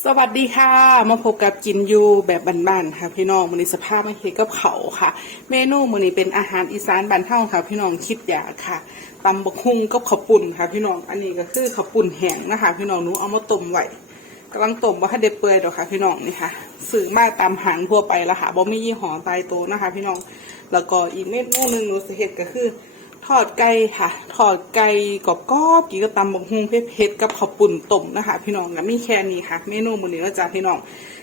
สวัสดีค่ะ มาพบกับกินยูแบบบ้านๆค่ะ พี่น้องมือนี้สภาพไม่เฮ็ดกับเขาค่ะ เมนูมือนี้เป็นอาหารอีสานบ้านเฮาค่ะ พี่น้องคิดอยากค่ะตำบักฮุ่งกับข้าวปุ่นค่ะ พี่น้องอันนี้ก็คือข้าวปุ่นแห้งนะคะ พี่น้องหนูเอามาต้มไว้กำลังต้มบ่ทันได้เปื่อยดอกค่ะ พี่น้องนี่ค่ะซื้อมาตามหางทั่วไปแล้วค่ะบ่มียี่ห้อตายโตนะคะ พี่น้องแล้วก็อีกเมนูหนึ่งหนูสิเฮ็ดก็คือ ทอดไก่ค่ะ ทอดไก่กรอบกินกับตำบักฮุงเผ็ดกับข้าวปุ่นต้มนะคะ พี่น้องก็มีแค่นี้ค่ะ เมนูมื้อนี้แล้วจ้าพี่น้อง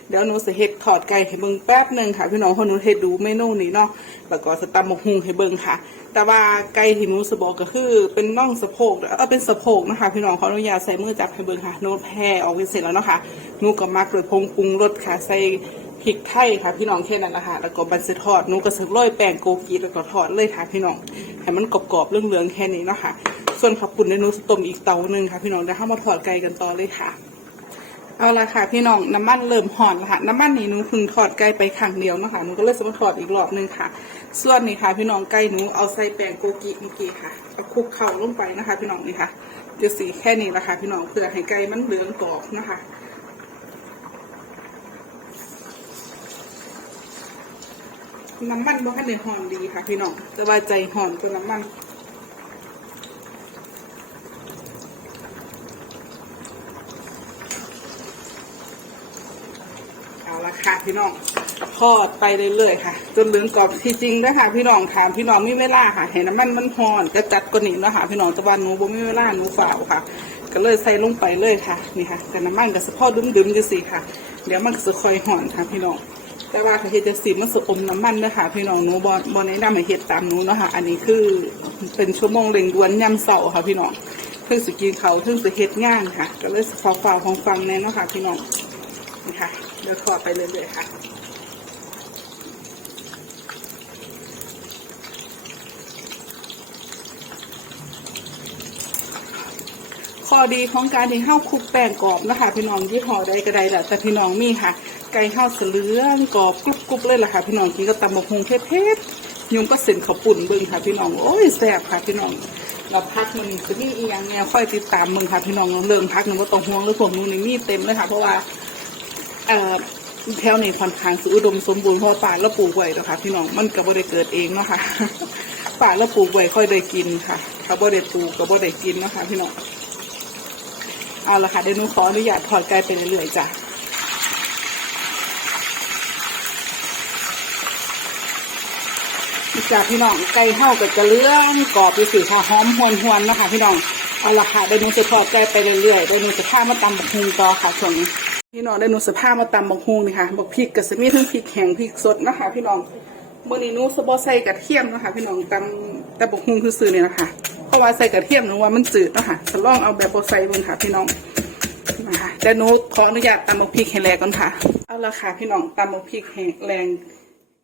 เดี๋ยวหนูสิเฮ็ดทอดไก่ให้เบิ่งแป๊บหนึ่งค่ะ พี่น้องเพราะหนูเฮ็ดดูเมนูนี้เนาะแล้วก็สตำบักฮุงให้เบิ่งค่ะ แต่ว่าไก่ที่หนูสิบอกก็คือ เป็นน่องสะโพกเออเป็นสะโพกนะคะ พี่น้องขออนุญาตใส่มือจับให้เบิ่งค่ะหนูแผ่ออกเป็นเสร็จแล้วเนาะค่ะหนูก็มักด้วยผงปรุงรสค่ะใส่พริกไทยค่ะ พี่น้องแค่นั้นแหละค่ะแล้วก็บันสิทอดหนูก็สิโรยแป้งโกกีแล้วก็ทอดเลยค่ะพี่น้อง ให้มันกรอบๆเรื่องเหลืองๆแค่นี้เนาะค่ะ ส่วนขับปุ่นในนูสต้มอีกเตาหนึ่งค่ะ พี่น้องเดี๋ยวเข้ามาทอดไก่กันต่อเลยค่ะเอาละค่ะพี่น้องน้ำมันเริ่มห่อนแล้วค่ะน้ำมันนี่หนูเพิ่งทอดไก่ไปครั้งเดียวเนาะคะหนูก็เลยจะมาทอดอีกรอบหนึงค่ะ ส่วนนี่ค่ะ พี่น้องไก่หนูเอาใส่แป้งโกกิเมื่อกี้ค่ะเอาคลุกเข่าลงไปนะคะ พี่น้องนี่ค่ะเดี๋ยวสีแค่นี้ละค่ะ พี่น้องเพื่อให้ไก่มันเหลืองกรอบนะคะ น้ำมันบ่ทันได้หอมดีค่ะพี่น้องแต่ว่าใจหอมกว่าน้ำมันเอาละค่ะพี่น้องทอดไปเรื่อยๆค่ะ จนเหลืองกรอบที่จริงนะคะพี่น้องถามพี่น้องมีเวลาค่ะเห็นน้ำมันมันหอนจะจัดกว่านี้แล้วค่ะพี่น้องตะวันหนูบ่มีเวลาหนูฝ่าวค่ะ ก็เลยใส่ลงไปเลยค่ะนี่ค่ะแต่น้ำมันก็สะพอดึมๆจะสิค่ะ เดี๋ยวมันก็จะค่อยหอนค่ะพี่น้อง แต่ว่าถ้าเฮ็ดจะสีมันสะอมน้ำมันนะคะพี่น้องหนูบอบอแนะนำให้เฮ็ดตามหนูเนาะค่ะ อันนี้คือเป็นชั่วโมงเร่งด่วนยำเสาค่ะพี่น้องเพิ่งสิกินเขาเพิ่งสิเฮ็ดงานค่ะ ก็เลยขอฝ่าของฟังแน่นาะค่ะพี่น้องนี่ค่ะเดี๋ยวทอไปเรื่อยๆค่ะข้อดีของการที่เข้าคลุกแป้งกรอบนะคะพี่น้องยี่ห้อใดก็ได้แหละแต่พี่น้องมีค่ะ ไก่ข้าวเสลืองกรอบกรุบกรุบเลยล่ะค่ะพี่น้องกินก็ตำบักฮงเผ็ดๆยุงก็เส้นข้าวปุ่นเบิ่งค่ะ พี่น้องโอ้ยแซ่บค่ะ พี่น้องเราพักมันจะมีอีกอย่างแนวค่อยติดตามมึงค่ะพี่น้องเริ่มพักหนูก็ต้องห่วงเลยผมนูนี่มีเต็มเลยค่ะ เพราะว่าเอ่อแถวนี้ค่อนข้างสิอุดมสมบูรณ์เพราะว่าป่าแล้วปลูกไว้นะคะพี่น้องมันก็บ่ได้เกิดเองเนาะค่ะป่าแล้วปลูกไว้ค่อยได้กินค่ะถ้าบ่ได้ปลูกก็บ่ได้กินเนาะค่ะพี่น้องเอาละค่ะเดี๋ยวนูขออนุญาตถอดไก่ไปเรื่อยๆจ้ะ จากพี่น้องไก่เท่ากับจะเลื่อนกรอบไปสิค่ะหอมหวนหวนนะคะพี่น้องเอาละค่ะเดี๋ยวหนูจะทอดไก่ไปเรื่อยๆเดี๋ยวหนูจะพามาตำบักฮุงต่อค่ะช่วงนี้พี่น้องเดี๋ยวหนูจะพามาตำบักฮุงนี่ค่ะบักพริกกับสมีทั้งพริกแห้งพริกสดนะคะ พี่น้องเมื่อนี้นูสบอใส่กระเทียมนะคะพี่น้องตำแต่บักฮุงคือซื้อเนี่ยนะคะเพราะว่าใส่กระเทียมหนูว่ามันจืดนะคะจะลองเอาแบบบอใส่เบิ่งค่ะ พี่น้องนะคะแต่นูขออนุญาตตำบักพริกให้แรงก่อนค่ะเอาละค่ะพี่น้องตำบักพริกแห้งแรง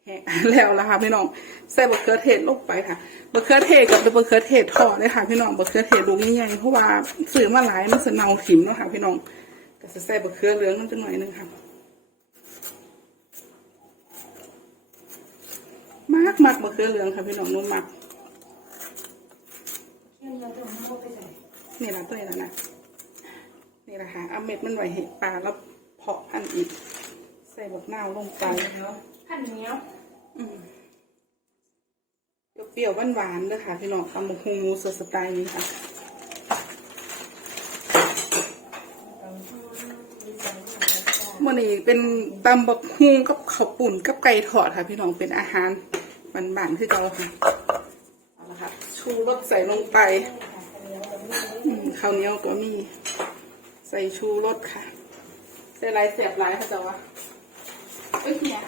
แห้งแล้วละคะพี่น้องใส่บะเขือเทศลงไปค่ะบะเขือเทศกับบะเขือเทศทอดเลยค่ะพี่น้องบะเขือเทศลูกใหญ่ๆเพราะว่าซื้อมาหลายมันจะเน่าถิ่มเนาะค่ะพี่น้องก็จะใส่บะเขือเหลืองนั่นจะหน่อยนึงค่ะมากมากบะเขือเหลืองค่ะพี่น้องนุ่มมากนี่ละตัวนี้แล้วนะนี่แหละค่ะเอาเม็ดมันไว้ให้ปลาแล้วเพาะพันอีก ใส่บักนาวลงไปขั้นเนี้ยวอืม เปรี้ยวหวานๆเด้อค่ะพี่น้องตำบักฮุงมูสดสไตล์นี้ค่ะมื่อนี้เป็นตำบักฮุงกับข้าวปุ่นกับไก่ทอดค่ะ พี่น้องเป็นอาหารบ้านๆที่เราค่ะเอาละค่ะชูรสใส่ลงไปข้าวเหนียวก็มี ใส่ชูรสค่ะ ใส่ลายเสียบลายค่ะจ้าวะเอ้ยเนี่ย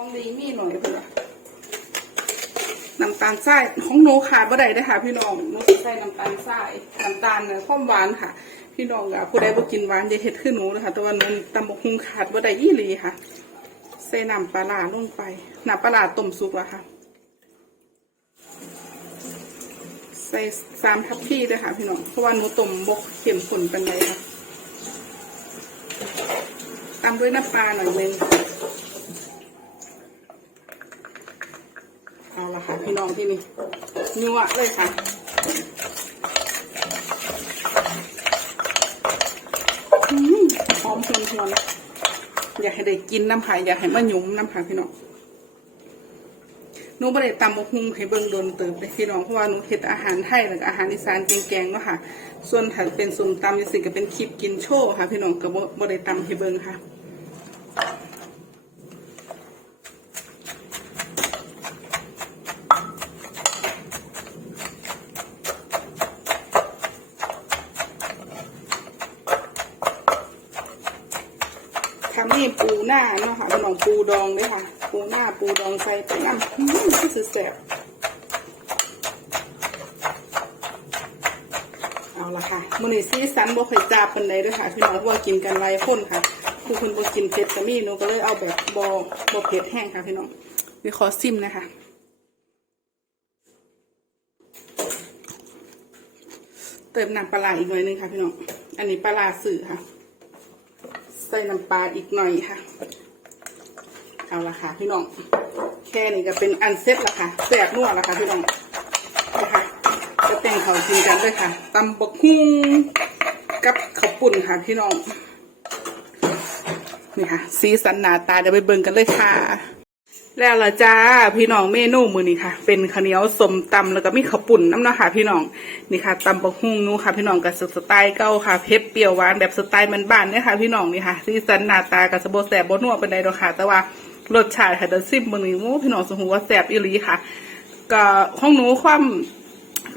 ของดีมีหน่อยเพื่อน้ำตาลทรายของหนูขาดบ่ได้เด้อค่ะ พี่น้องหนูสิใส่น้ำตาลทรายน้ำตาลเนี่ยความหวานค่ะ พี่น้องอะผู้ใดบ่กินหวานอย่าเฮ็ดขึ้นหนูนะคะแต่ว่าหนูตำบกหุงขาดบ่ได้อีหลีค่ะ ใส่น้ำปลาร้าลงไปน้ำปลาต้มสุกแล้วค่ะ ใส่สามทัพพี่ด้วยค่ะ พี่น้องเพราะว่าหนูต้มบกเข็มข้นเป็นไรค่ะตามด้วยน้ำปลาหน่อยนึงเอาละค่ะ พี่น้องที่นี่นัวเลยค่ะอืมหอมหวนอยากให้ได้กินน้ำค่ะอยากให้มันหยุ่มน้ำค่ะพี่น้องหนูไม่ได้ตำบกฮุ่งให้เบิ่งโดนเติมเลยพี่น้องเพราะว่าหนูเฮ็ดอาหารไทยแล้วก็อาหารอีสานแกงๆเนาะค่ะ ส่วนถ้าเป็นสุ่มตำจังซี่ก็เป็นคลิปกินโชว์ค่ะ พี่น้องก็บ่บ่ได้ตำให้เบิ่งค่ะ ทำนี่ ปูหน้าเนาะค่ะพี่น้องปูดองเลยค่ะ ปูหน้าปูดองใส่ไปน้ำอืมที่สุดแสบเอาละค่ะมื้อนี้ซีซันบ่เคยจับปานใดด้วยค่ะพี่น้องว่ากินกันหลายคนค่ะผู้คนบ่กินเผ็ดก็มีหนูก็เลยเอาแบบบ่บ่เผ็ดแห้งค่ะพี่น้องนี่ขอซิมนะคะเติมน้ำปลาอีกหน่อยนึงค่ะพี่น้อง อันนี้ปลาร้าสื่อค่ะ ใส่น้ำปลาอีกหน่อยค่ะ เอาละค่ะพี่น้อง แค่นี้ก็เป็นอันเซ็ตละค่ะแสบนัวละค่ะพี่น้องนะคะจะแต่งเขากินกันด้วยค่ะตำบกฮุ้งกับข้าวปุ่นค่ะพี่น้อง นี่ค่ะ สีสันหนาตาเดี๋ยวไปเบิ่งกันเลยค่ะ แล้วละจ้าพี่น้องเมนูมือนี้ค่ะ เป็นข้าวเหนียวสมตำแล้วก็มีข้าวปุ่นน้ำเนาะค่ะ พี่น้องนี่ค่ะตำบักฮุ่งนู้ค่ะ พี่น้องกับสไตล์เก่าค่ะเผ็ดเปรี้ยวหวานแบบสไตล์บ้านๆเนี่ยค่ะ พี่น้องนี่ค่ะสีสันหน้าตากับสะโบแสบโบนัวเป็นไดดอกค่ะ แต่ว่ารสชาติค่ะเดซิมมือนี้โอ้พี่น้องสมหูว่าแสบอีหลีค่ะก็ห้องหนูความ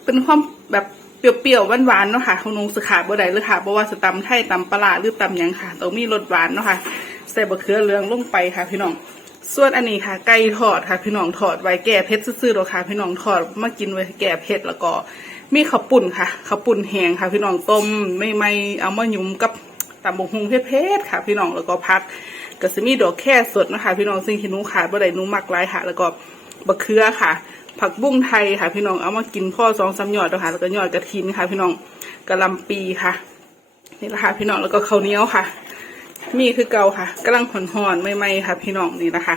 เป็นความแบบเปรี้ยวๆหวานๆเนาะค่ะของหนูสขาบ่ได้เลยค่ะเพราะว่าสตำไทยตำปลาหรือตำหยังค่ะต้องมีรสหวานเนาะค่ะใส่บะเขือเหลืองลงไปค่ะ พี่น้อง ส่วนอันนี้ค่ะ ไก่ทอดค่ะ พี่น้องทอดไว้แก่เผ็ดซื่อๆหรอค่ะ พี่น้องทอดมากินไว้แก่เผ็ดแล้วก็ มีข้าวปุ่นค่ะข้าวปุ่นแห้งค่ะ พี่น้องต้มไม่ไม่เอามายุ่มกับตำบกฮุงเผ็ดๆค่ะ พี่น้องแล้วก็พักก็จะมีดอกแค่สดนะคะ พี่น้องซึ่งที่หนูขาดบ่ได้หนูมักหลายค่ะ แล้วก็บะเขือค่ะ ผักบุ้งไทยค่ะ พี่น้องเอามากินพ่อสองสามหยอดเนาะค่ะแล้วก็หยอดกระถินค่ะ พี่น้องกะลำปีค่ะนี่แหละค่ะพี่น้องแล้วก็ข้าวเหนียวค่ะ มีคือเก่าค่ะกำลังหอนหอนใหม่ๆค่ะ พี่น้องนี่นะคะ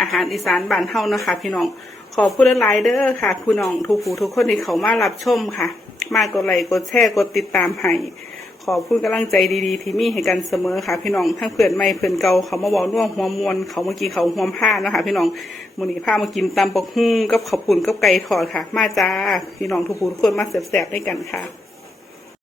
อาหารอีสานบ้านเฮานะคะ พี่น้องขอพูดหลเด้อค่ะพี่น้องทุกผู้ทุกคนที่เขามารับชมค่ะ มากกดไลค์กดแชร์กดติดตามให้ขอพูดกำลังใจดีๆ ที่มีให้กันเสมอค่ะ พี่น้องทั้งเพื่อนใหม่เพื่อนเก่าเขามาบอกน่วงหัวมวลเขาเมื่อกี้เขาหัวผ้านะคะ พี่น้องมื้อนี้พามากินตำปกฮุ่งกับข้าวปุ่นกับไก่ทอดค่ะ มาจ้าพี่น้องทุกผู้ทุกคนมาแซ่บๆด้วยกันค่ะ